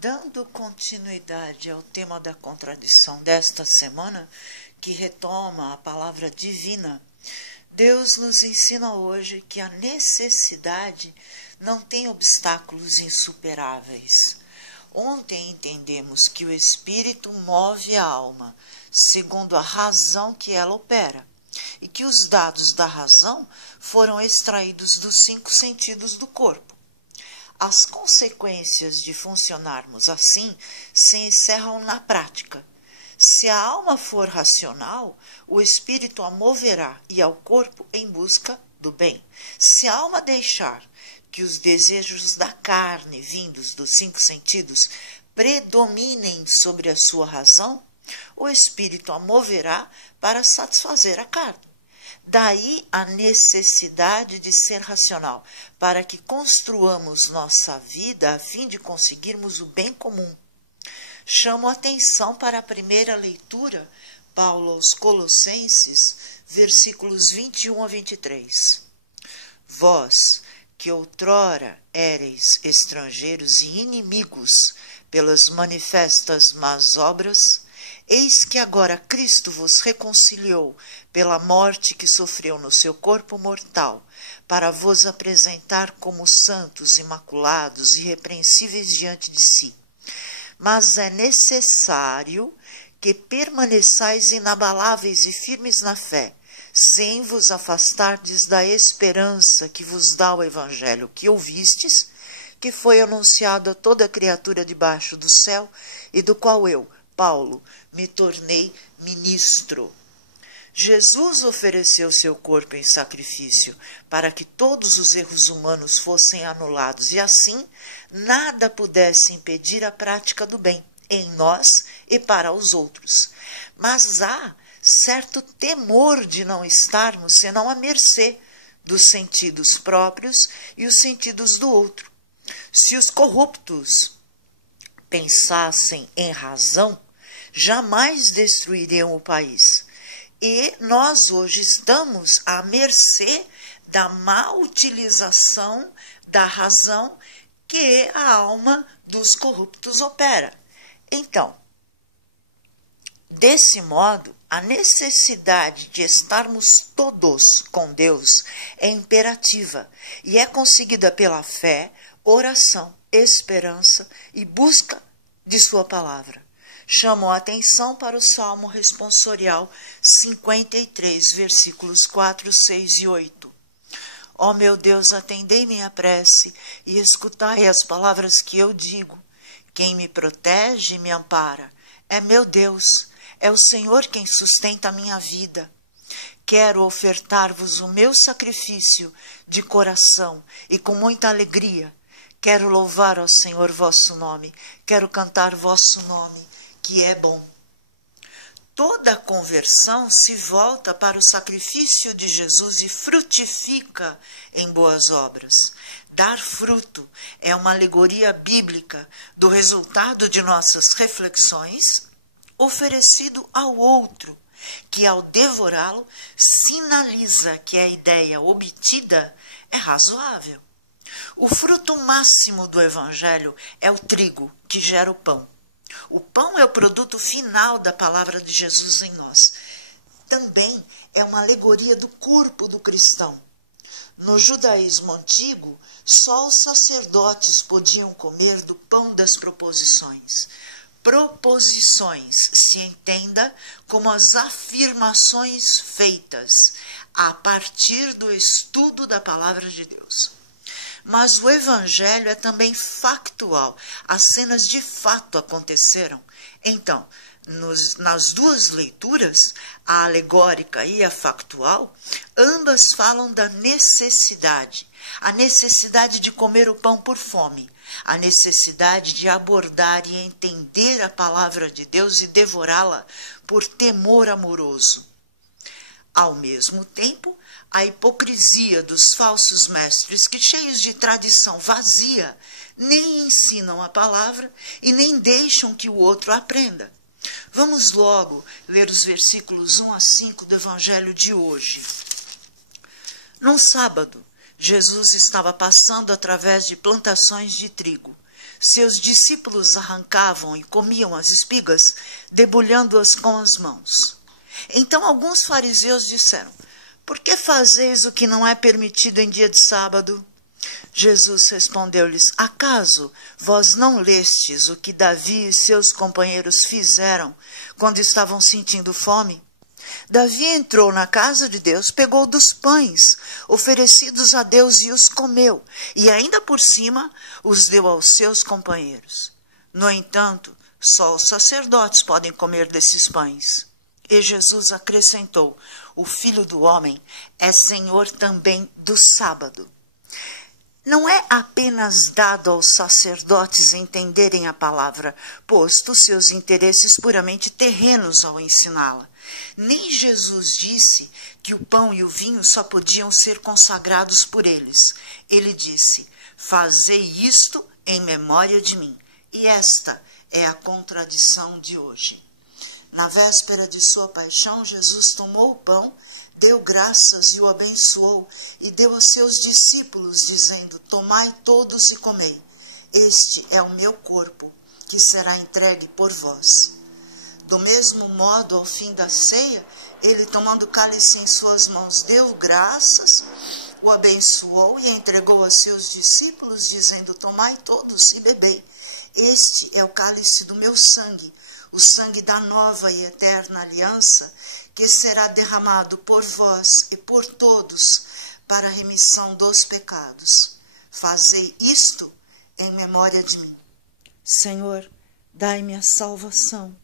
Dando continuidade ao tema da contradição desta semana, que retoma a palavra divina, Deus nos ensina hoje que a necessidade não tem obstáculos insuperáveis. Ontem entendemos que o Espírito move a alma, segundo a razão que ela opera, e que os dados da razão foram extraídos dos 5 sentidos do corpo. As consequências de funcionarmos assim se encerram na prática. Se a alma for racional, o espírito a moverá e ao corpo em busca do bem. Se a alma deixar que os desejos da carne, vindos dos 5 sentidos, predominem sobre a sua razão, o espírito a moverá para satisfazer a carne. Daí a necessidade de ser racional, para que construamos nossa vida a fim de conseguirmos o bem comum. Chamo a atenção para a primeira leitura, Paulo aos Colossenses, versículos 21 a 23. Vós, que outrora éreis estrangeiros e inimigos pelas manifestas más obras, eis que agora Cristo vos reconciliou pela morte que sofreu no seu corpo mortal, para vos apresentar como santos, imaculados e irrepreensíveis diante de si. Mas é necessário que permaneçais inabaláveis e firmes na fé, sem vos afastardes da esperança que vos dá o Evangelho que ouvistes, que foi anunciado a toda criatura debaixo do céu, e do qual eu, Paulo, me tornei ministro. Jesus ofereceu seu corpo em sacrifício para que todos os erros humanos fossem anulados e assim nada pudesse impedir a prática do bem em nós e para os outros. Mas há certo temor de não estarmos senão à mercê dos sentidos próprios e os sentidos do outro. Se os corruptos pensassem em razão, jamais destruiriam o país. E nós hoje estamos à mercê da má utilização da razão que a alma dos corruptos opera. Então, desse modo, a necessidade de estarmos todos com Deus é imperativa e é conseguida pela fé, oração, esperança e busca de sua palavra. Chamo a atenção para o Salmo responsorial 53, versículos 4, 6 e 8. Ó meu Deus, atendei minha prece e escutai as palavras que eu digo. Quem me protege e me ampara é meu Deus, é o Senhor quem sustenta a minha vida. Quero ofertar-vos o meu sacrifício de coração e com muita alegria. Quero louvar ao Senhor vosso nome, quero cantar vosso nome, que é bom. Toda conversão se volta para o sacrifício de Jesus e frutifica em boas obras. Dar fruto é uma alegoria bíblica do resultado de nossas reflexões oferecido ao outro, que ao devorá-lo sinaliza que a ideia obtida é razoável. O fruto máximo do Evangelho é o trigo que gera o pão. O pão é o produto final da palavra de Jesus em nós. Também é uma alegoria do corpo do cristão. No judaísmo antigo, só os sacerdotes podiam comer do pão das proposições. Proposições se entenda como as afirmações feitas a partir do estudo da palavra de Deus. Mas o Evangelho é também factual. As cenas de fato aconteceram. Então, nas duas leituras, a alegórica e a factual, ambas falam da necessidade. A necessidade de comer o pão por fome. A necessidade de abordar e entender a palavra de Deus e devorá-la por temor amoroso. Ao mesmo tempo, a hipocrisia dos falsos mestres que, cheios de tradição vazia, nem ensinam a palavra e nem deixam que o outro aprenda. Vamos logo ler os versículos 1 a 5 do Evangelho de hoje. Num sábado, Jesus estava passando através de plantações de trigo. seus discípulos arrancavam e comiam as espigas, debulhando-as com as mãos. Então alguns fariseus disseram: por que fazeis o que não é permitido em dia de sábado? Jesus respondeu-lhes: acaso vós não lestes o que Davi e seus companheiros fizeram quando estavam sentindo fome? Davi entrou na casa de Deus, pegou dos pães oferecidos a Deus e os comeu, e ainda por cima os deu aos seus companheiros. No entanto, só os sacerdotes podem comer desses pães. E Jesus acrescentou: o Filho do Homem é Senhor também do sábado. Não é apenas dado aos sacerdotes entenderem a palavra, posto seus interesses puramente terrenos ao ensiná-la. Nem Jesus disse que o pão e o vinho só podiam ser consagrados por eles. Ele disse: fazei isto em memória de mim. E esta é a contradição de hoje. Na véspera de sua paixão, Jesus tomou o pão, deu graças e o abençoou, e deu a seus discípulos, dizendo: tomai todos e comei. Este é o meu corpo, que será entregue por vós. Do mesmo modo, ao fim da ceia, ele, tomando o cálice em suas mãos, deu graças, o abençoou e entregou a seus discípulos, dizendo: tomai todos e bebei. Este é o cálice do meu sangue, o sangue da nova e eterna aliança, que será derramado por vós e por todos para a remissão dos pecados. Fazei isto em memória de mim. Senhor, dai-me a salvação.